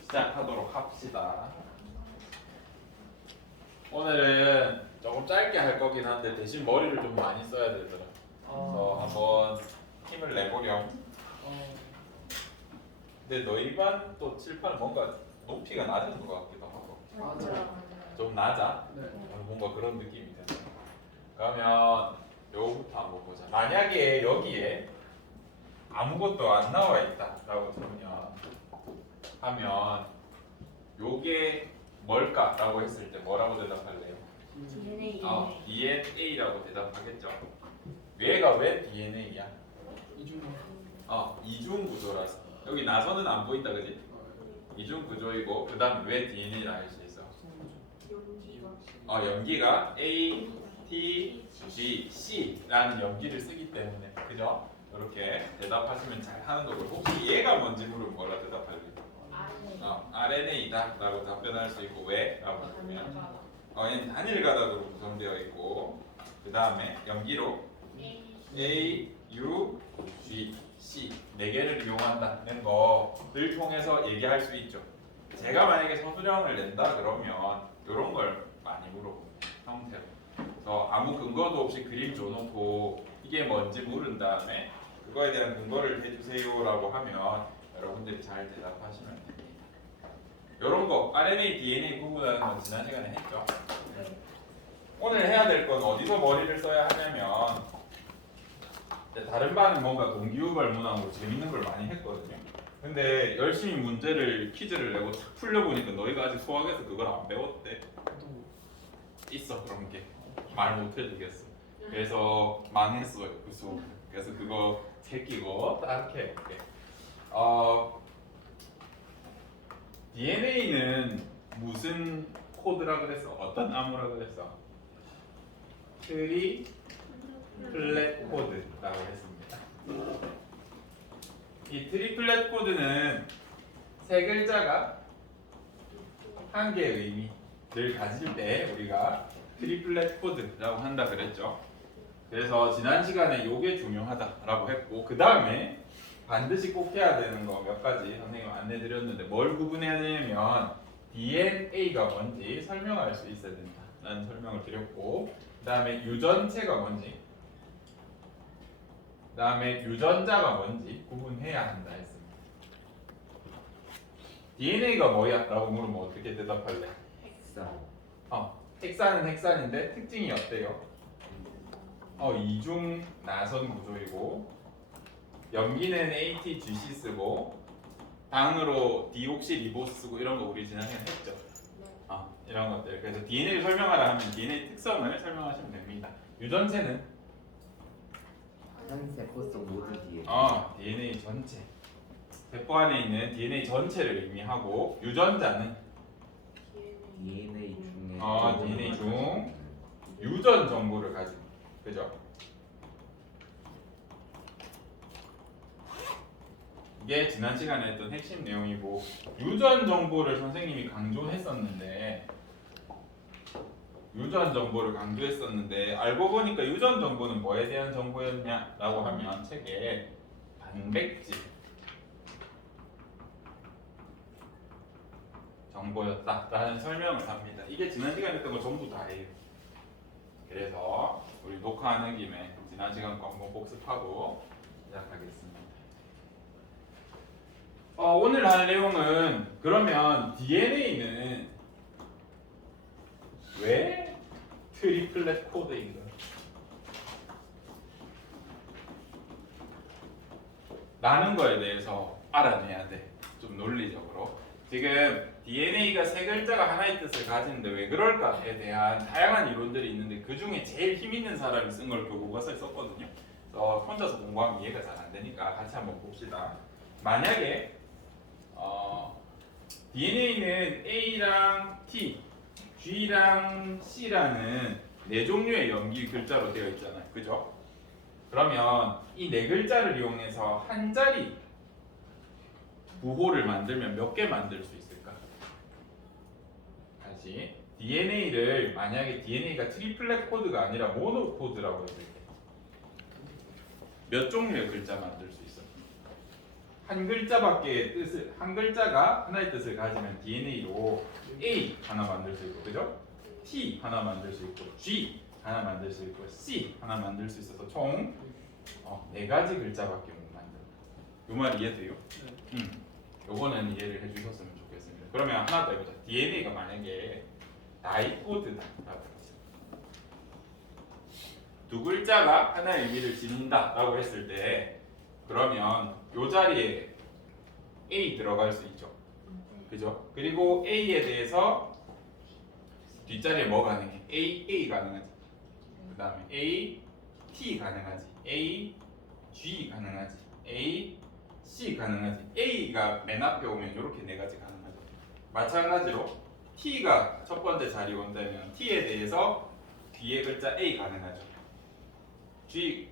시작하도록 합시다. 오늘은 조금 짧게 할 거긴 한데 대신 머리를 좀 많이 써야 되더라. 그래서 한번 힘을 내보렴. 근데 너희 반 또 칠판은 뭔가 높이가 낮은 것 같기도 하고 맞아요. 좀 낮아? 네. 뭔가 그런 느낌이 드네. 그러면 요거부터 한번 보자. 만약에 여기에 아무것도 안 나와 있다라고 하면 요게 뭘까라고 했을 때 뭐라고 대답할래요? DNA. DNA라고 대답하겠죠. 얘가 왜 DNA야? 이중. 이중 구조라서. 여기 나서는 안 보인다, 그지? 이중 구조이고 그다음 왜 DNA라 할 수 있어? 염기가 A, T, G, C라는 염기를 쓰기 때문에, 그죠? 이렇게 대답하시면 잘 하는 거고, 혹시 얘가 뭔지 물으면 뭐라 대답할래요? RNA다라고 답변할 수 있고, 왜? 라고 하면 얘는 단일 가닥으로 구성되어 있고, 그 다음에 염기로 A, U, G, C 네 개를 이용한다는 거를 통해서 얘기할 수 있죠. 제가 만약에 서술형을 낸다 그러면 이런 걸 많이 물어보는 형태로. 그래서 아무 근거도 없이 그림 줘놓고 이게 뭔지 물은 다음에 그거에 대한 근거를 해주세요라고 하면 여러분들이 잘 대답하시면 됩니다. 이런 거 RNA, DNA 구분하는 건 지난 시간에 했죠. 오늘 해야 될 건 어디서 머리를 써야 하냐면, 다른 반은 뭔가 동기유발문항으로 재밌는 걸 많이 했거든요. 근데 열심히 퀴즈를 내고 탁 풀려보니까 너희가 아직 수학에서 그걸 안 배웠대. 있어, 그런 게. 말 못 해주겠어. 그래서 망했어요, 그 수업. 그래서 그거 제끼고 딱 해볼게. DNA는 무슨 코드라 그랬어? 어떤 암호라 그랬어? 트리플렛 코드라고 했습니다. 이 트리플렛 코드는 세 글자가 한 개의 의미를 가질 때 우리가 트리플렛 코드라고 한다 그랬죠. 그래서 지난 시간에 이게 중요하다라고 했고, 그 다음에 반드시 꼭 해야 되는 거 몇 가지 선생님 안내드렸는데, 뭘 구분해야 되냐면 DNA가 뭔지 설명할 수 있어야 된다라는 설명을 드렸고, 그 다음에 유전체가 뭔지, 그 다음에 유전자가 뭔지 구분해야 한다 했습니다. DNA가 뭐야? 라고 물으면 어떻게 대답할래? 헥사는 헥산인데 특징이 어때요? 이중 나선 구조이고, 염기는 ATGC 쓰고, 당으로 디옥시리보스 쓰고, 이런 거 우리 지난번에 했죠. 이런 것들. 그래서 DNA를 설명하라 하면 DNA 특성을 설명하시면 됩니다. 유전체는 한 세포 속 모든 DNA. DNA 전체. 세포 안에 있는 DNA 전체를 의미하고, 유전자는 DNA 중에 DNA 중 유전 정보를 가지고, 그죠? 이게 지난 시간에 했던 핵심 내용이고, 유전 정보를 선생님이 강조했었는데 알고 보니까 유전 정보는 뭐에 대한 정보였냐라고 하면 책에 단백질 정보였다라는 설명을 합니다. 이게 지난 시간에 했던 거 전부 다예요. 그래서 우리 녹화하는 김에 지난 시간 거 한번 복습하고 시작하겠습니다. 오늘 할 내용은, 그러면 DNA는 왜 트리플렛 코드인가? 라는 거에 대해서 알아내야 돼. 좀 논리적으로. 지금 DNA가 세 글자가 하나의 뜻을 가지는데 왜 그럴까에 대한 다양한 이론들이 있는데, 그 중에 제일 힘 있는 사람이 쓴 걸 교과서에 썼거든요. 그래서 혼자서 공부하면 이해가 잘 안 되니까 같이 한번 봅시다. 만약에 DNA는 A랑 T, G랑 C라는 네 종류의 염기 글자로 되어 있잖아요. 그죠? 그러면 이 네 글자를 이용해서 한 자리 부호를 만들면 몇 개 만들 수 있을까? 다시 DNA를 만약에 DNA가 트리플렛 코드가 아니라 모노 코드라고 했을 때 몇 종류의 글자 만들 수 있어? 한 글자밖에 뜻을 한 글자가 하나의 뜻을 가지면 DNA로 A 하나 만들 수 있고 그죠? T 하나 만들 수 있고 G 하나 만들 수 있고 C 하나 만들 수 있어서 총 4가지 글자밖에 못 만든다. 요 말 이해돼요? 요거는 이해를 해주셨으면 좋겠습니다. 그러면 하나 더 해보자. DNA가 만약에 다이코드다. 두 글자가 하나의 의미를 지닌다라고 했을 때 그러면 요 자리에 A 들어갈 수 있죠. 그죠? 그리고 A에 대해서 뒷자리에 뭐 가능해? A 가능하지. 그 다음에 A, T 가능하지. A, G 가능하지. A, C 가능하지. A가 맨 앞에 오면 이렇게 4가지 가능하죠. 마찬가지로 T가 첫 번째 자리에 온다면 T에 대해서 뒤에 글자 A 가능하죠. G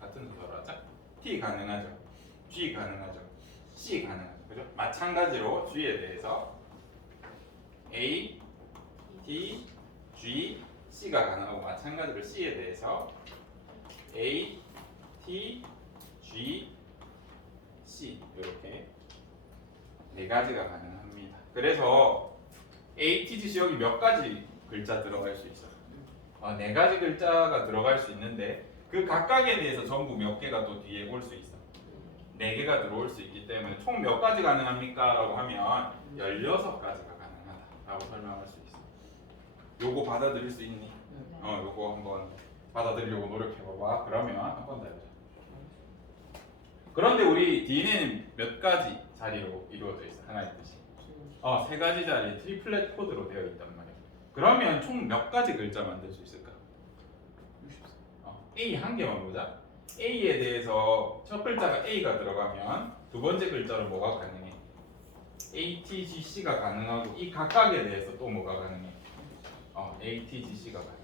같은 순서로 하자. T 가능하죠. G 가능하죠. C 가능하죠. 그죠? 마찬가지로 G에 대해서 A, T, G, C가 가능하고 마찬가지로 C에 대해서 A, T, G, C 이렇게 4가지가 가능합니다. 그래서 A, T, G, C 여기 몇 가지 글자 들어갈 수 있어요? 4가지 글자가 들어갈 수 있는데 그 각각에 대해서 전부 몇 개가 또 뒤에 올 수 있어. 4개가 들어올 수 있기 때문에 총 몇 가지 가능합니까? 라고 하면 16가지가 가능하다라고 설명할 수 있어. 요거 받아들일 수 있니? 요거 한번 받아들이려고 노력해봐봐. 그러면 한 번 더 해보자. 그런데 우리 DNA는 몇 가지 자리로 이루어져 있어? 하나의 뜻이. 3가지 자리 트리플렛 코드로 되어 있단 말이야. 그러면 총 몇 가지 글자 만들 수 있을까? A 한 개만 보자. A에 대해서 첫 글자가 A가 들어가면 두 번째 글자로 뭐가 가능해? A, T, G, C가 가능하고 이 각각에 대해서 또 뭐가 가능해? A, T, G, C가 가능해.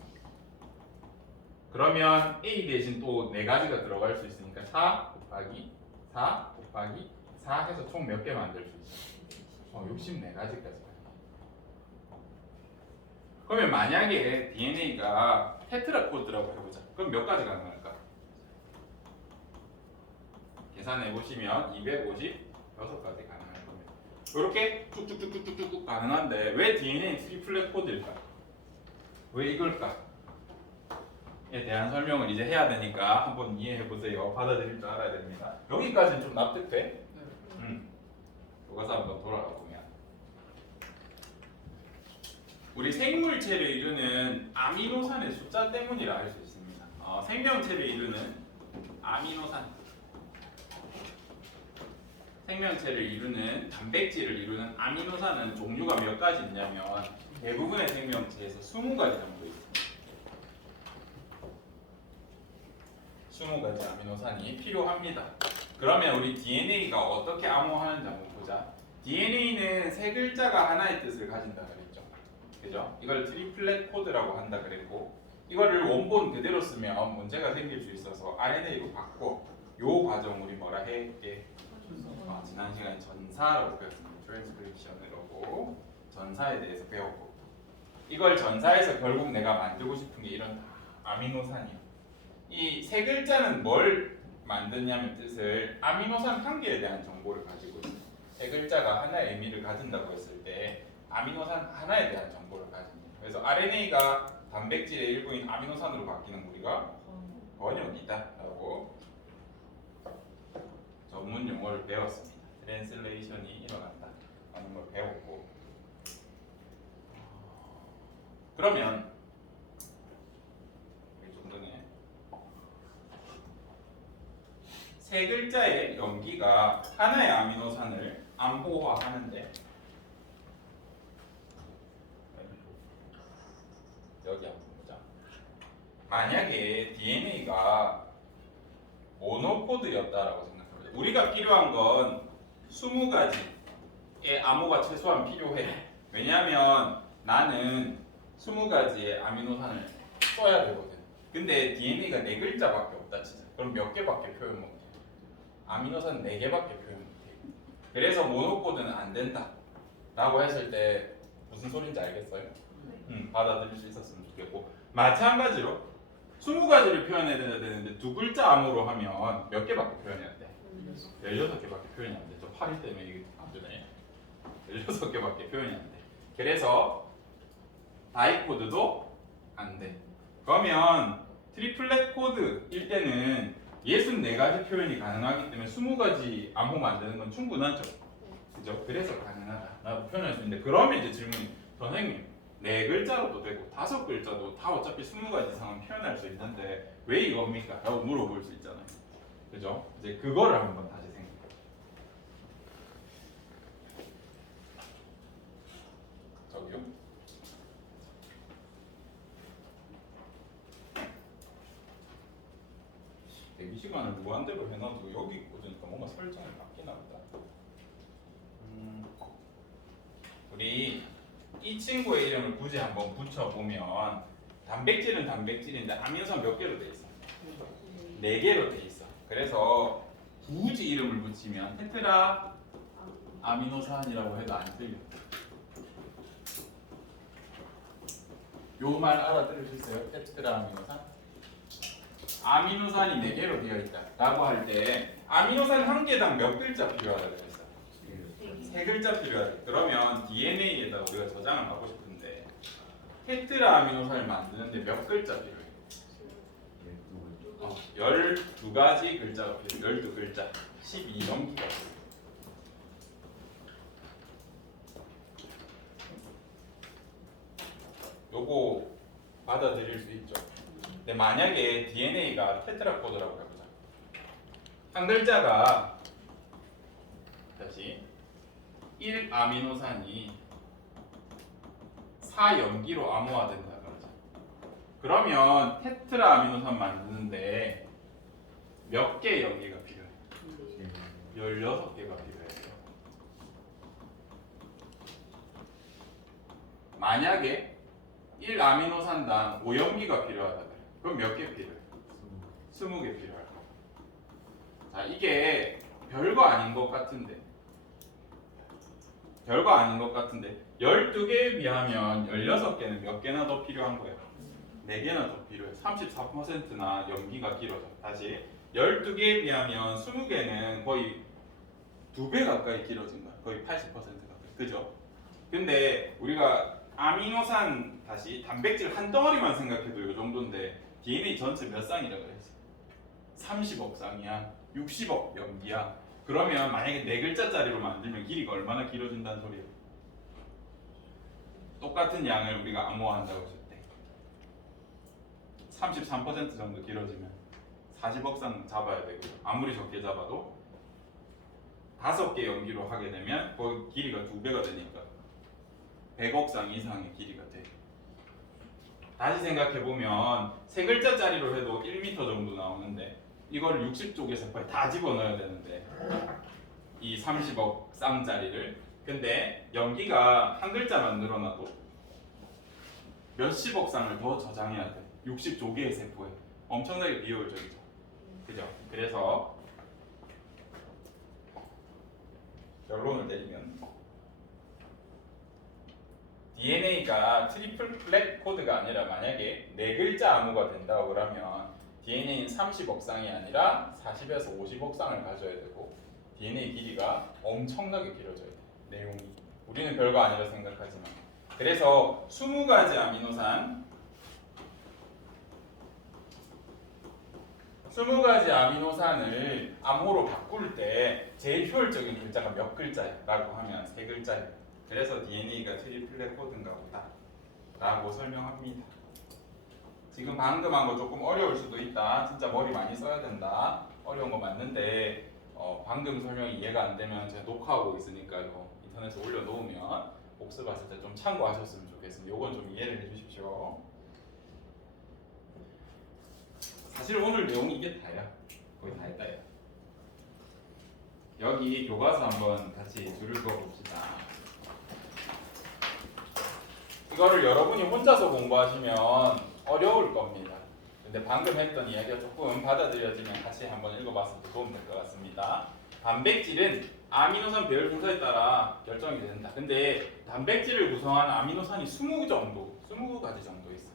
그러면 A 대신 또 4가지가 들어갈 수 있으니까 4 곱하기 4 곱하기 4 해서 총 몇 개 만들 수 있어? 64가지까지. 그러면 만약에 DNA가 테트라코드라고 해보자. 그럼 몇 가지 가능할까? 계산해 보시면 256가지 가능할 겁니다. 이렇게 쭉쭉쭉쭉쭉 가능한데 왜 DNA는 트리플렛 코드일까? 왜 이걸까? 에 대한 설명을 이제 해야 되니까 한번 이해해 보세요. 받아들일 줄 알아야 됩니다. 여기까지는 좀 납득돼? 여기서 한번 돌아가 보면 우리 생물체를 이루는 아미노산의 숫자 때문이라 할 수 있습니다. 생명체를 이루는 아미노산, 생명체를 이루는 단백질을 이루는 아미노산은 종류가 몇 가지 있냐면 대부분의 생명체에서 20가지 정도 있습니다. 20가지 아미노산이 필요합니다. 그러면 우리 DNA가 어떻게 암호하는지 한번 보자. DNA는 3글자가 하나의 뜻을 가진다 그랬죠. 그죠? 이걸 트리플렛 코드라고 한다 그랬고 이거를 원본 그대로 쓰면 문제가 생길 수 있어서 RNA로 바꿔. 요 과정 우리 뭐라 했게? 지난 시간에 전사라고 배웠습니다. 트랜스크립션이라고 전사에 대해서 배웠고 이걸 전사에서 결국 내가 만들고 싶은 게 이런 아미노산이에요. 이 3글자는 뭘 만드냐면 뜻을 아미노산 한 개에 대한 정보를 가지고 있어요. 3글자가 하나의 의미를 가진다고 했을 때 아미노산 하나에 대한 정보를 가집니다. 그래서 RNA가 단백질의 일부인 아미노산으로 바뀌는 우리가 번역이다라고 전문 용어를 배웠습니다. 트랜슬레이션이 일어난다 하는 걸 배웠고 그러면 우리 좀 전에 3글자의 연기가 하나의 아미노산을 암호화하는데 여기 한번 보자. 만약에 DNA가 모노코드였다라고 생각합니다. 우리가 필요한 건 20가지의 암호가 최소한 필요해. 왜냐하면 나는 20가지의 아미노산을 써야 되거든. 근데 DNA가 4글자밖에 없다 치자. 그럼 몇 개밖에 표현 못해? 아미노산 4개밖에 표현 못해. 그래서 모노코드는 안 된다 라고 했을 때 무슨 소린지 알겠어요? 받아들일 수 있었으면 좋겠고 마찬가지로 20가지를 표현해야 되는데 2글자 암호로 하면 몇 개밖에 표현해야 돼? 16개밖에 표현이 안 돼. 저 8일 때문에 이게 안 되네. 16개밖에 표현이 안 돼. 그래서 바이코드도 안 돼. 그러면 트리플렛 코드일 때는 64가지 표현이 가능하기 때문에 20가지 암호 만드는 건 충분하죠. 그죠? 그래서 가능하다. 라고 표현할 수 있는데 그러면 이제 질문이 선생님 4글자로도 되고 5글자도 다 어차피 20가지 이상은 표현할 수 있는데 왜 이겁니까? 라고 물어볼 수 있잖아요. 그죠? 이제 그거를 한번 다시 생각해. 저기요? 대기 시간을 무한대로 해놔도 여기 꽂으니까 뭔가 설정이 바뀌나 보다. 우리 이 친구의 이름을 굳이 한번 붙여보면 단백질은 단백질인데 아미노산 몇 개로 돼 있어? 4개로 돼 있어. 그래서 굳이 이름을 붙이면 테트라 아미노산이라고 해도 안 틀려. 요 말 알아들을 수 있어요? 테트라 아미노산? 아미노산이 4개로 되어 있다 라고 할 때 아미노산 한 개당 몇 글자 필요하다고 했어? 3글자 필요하다. 그러면 DNA에다 우리가 저장을 하고 싶은데 테트라 아미노산을 만드는데 몇 글자 필요해? 12가지 글자가 필요해. 12글자 12넘기가 필요해. 요거 받아들일 수 있죠. 근데 만약에 DNA가 테트라 코드라고 해보자. 한 글자가 다시 1아미노산이 4염기로 암호화된다 그러자. 그러면 테트라 아미노산 만드는데 몇 개 염기가 필요해? 16개가 필요해요. 만약에 1아미노산당 5염기가 필요하다 그래. 그럼 몇 개 필요해? 20개 필요할 거야. 자, 이게 별거 아닌 것 같은데 12개에 비하면 16개는 몇 개나 더 필요한 거야? 4개나 더 필요해. 34%나 염기가 길어져. 다시 12개에 비하면 20개는 거의 2배 가까이 길어진 거야. 거의 80% 가까이. 그죠? 근데 우리가 아미노산 다시 단백질 한 덩어리만 생각해도 이 정도인데 DNA 전체 몇 쌍이라고 그랬어? 30억 쌍이야. 60억 염기야. 그러면 만약에 4글자짜리로 만들면 길이가 얼마나 길어진다는 소리야? 똑같은 양을 우리가 암호화한다고 했을 때 33% 정도 길어지면 40억 쌍 잡아야 되고 아무리 적게 잡아도 5개 염기로 하게 되면 거의 길이가 2배가 되니까 100억 쌍 이상의 길이가 돼. 다시 생각해보면 3글자짜리로 해도 1m 정도 나오는데 이걸 60쪽에서 거의 다 집어넣어야 되는데 이 30억 쌍짜리를 근데 염기가 한 글자만 늘어나도 몇십억 쌍을 더 저장해야 돼. 60조개의 세포에 엄청나게 비효율적이죠. 그죠? 그래서 결론을 내리면 DNA가 트리플 플랫 코드가 아니라 만약에 4글자 암호가 된다고 그러면 DNA는 30억 쌍이 아니라 40에서 50억 쌍을 가져야 되고 DNA 길이가 엄청나게 길어져야 돼. 내용이 우리는 별거 아니라 생각하지만 그래서 20가지 아미노산을 암호로 바꿀 때 제일 효율적인 글자가 몇 글자라고 하면 3글자예요. 그래서 DNA가 트리플렛 코드인가 보다 라고 설명합니다. 지금 방금 한 거 조금 어려울 수도 있다. 진짜 머리 많이 써야 된다. 어려운 거 맞는데 방금 설명이 이해가 안 되면 제가 녹화하고 있으니까 이거 인터넷에 올려놓으면 복습하실 때 좀 참고하셨으면 좋겠습니다. 요건 좀 이해를 해주십시오. 사실 오늘 내용이 이게 다야. 거의 다 했다. 야. 여기 교과서 한번 같이 줄을 그어봅시다. 이거를 여러분이 혼자서 공부하시면 어려울 겁니다. 근데 방금 했던 이야기가 조금 받아들여지면 같이 한번 읽어봤을 때 도움 될 것 같습니다. 단백질은 아미노산 배열 순서에 따라 결정이 된다. 근데 단백질을 구성하는 아미노산이 20가지 정도 있어.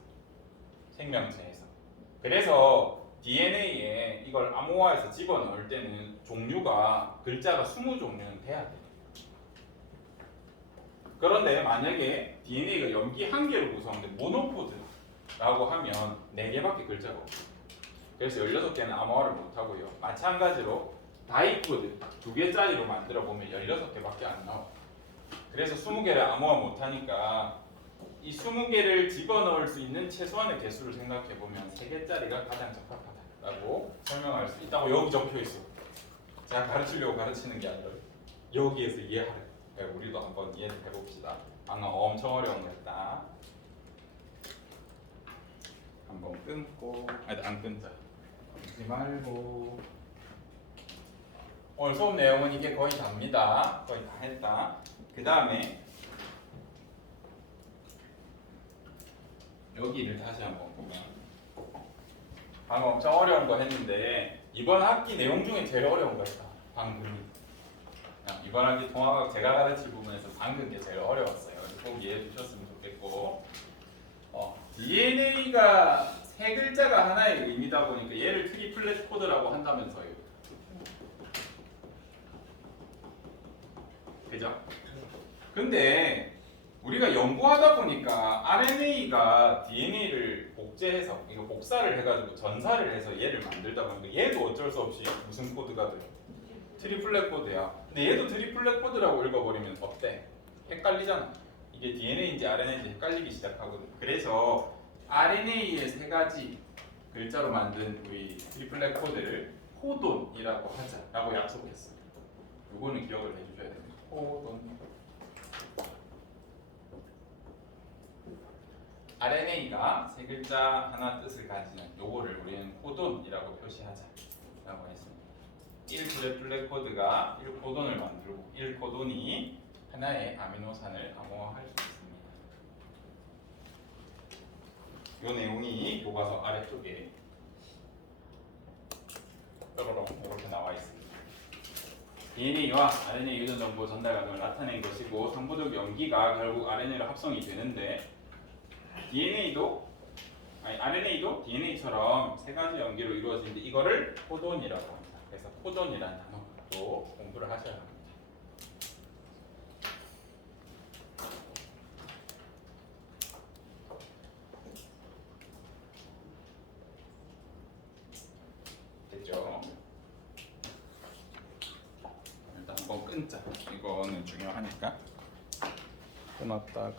생명체에서. 그래서 DNA에 이걸 암호화해서 집어넣을 때는 종류가 글자가 20종류는 돼야 돼. 그런데 만약에 DNA가 염기 한 개로 구성된 모노코드라고 하면 4개밖에 글자가 없어요. 그래서 16개는 암호화를 못하고요. 마찬가지로 다이코드 2개짜리로 만들어 보면 16개밖에 안 나와요. 그래서 20개를 암호화 못하니까 이 20개를 집어넣을 수 있는 최소한의 개수를 생각해 보면 3개짜리가 가장 적합하다라고 설명할 수 있다고 여기 적혀 있어. 제가 가르치려고 가르치는 게 아니라 여기에서 이해하래. 우리도 한번 이해해 봅시다. 방금 엄청 어려운 거였다. 한번 끊고, 아니 안 끊자. 끊지 말고. 오늘 수업 내용은 이게 거의 답니다. 거의 다 했다. 그 다음에 여기를 다시 한번 보면 방금 엄청 어려운 거 했는데 이번 학기 내용 중에 제일 어려운 거였다. 방금. 이번 학기 통합학 제가 가르칠 부분에서 방금 게 제일 어려웠어요. 꼭 이해해 주셨으면 좋겠고 DNA가 세 글자가 하나의 의미다 보니까 얘를 트리플렛 코드라고 한다면서요. 그죠? 근데 우리가 연구하다 보니까 RNA가 DNA를 복제해서 이거 복사를 해가지고 전사를 해서 얘를 만들다 보니까 얘도 어쩔 수 없이 무슨 코드가 돼요? 트리플렛 코드야. 근데 얘도 트리플렛 코드라고 읽어버리면 어때? 헷갈리잖아. 이게 DNA인지 RNA인지 헷갈리기 시작하거든. 그래서 RNA의 3가지 글자로 만든 우리 트리플렛 코드를 코돈이라고 하자라고 약속했어요. 요거는 기억을 해주셔야 됩니다. 코돈. RNA가 3글자 하나 뜻을 가지는 요거를 우리는 코돈이라고 표시하자라고 했습니다. 1트리플렛 코드가 1코돈을 만들고 1코돈이 하나의 아미노산을 암호화할 수 있습니다. 요 내용이 교과서 아래쪽에 뾰로롱 이렇게 나와 있습니다. DNA와 RNA 유전 정보 전달 과정을 나타낸 것이고 상부적 염기가 결국 RNA로 합성이 되는데 RNA도 DNA처럼 3가지 염기로 이루어지는데 이거를 코돈이라고 합니다. 그래서 코돈이라는 단어도 공부를 하셔야 합니다. 됐죠? 일단 한번 끊자. 이거는 중요하니까 끊었다가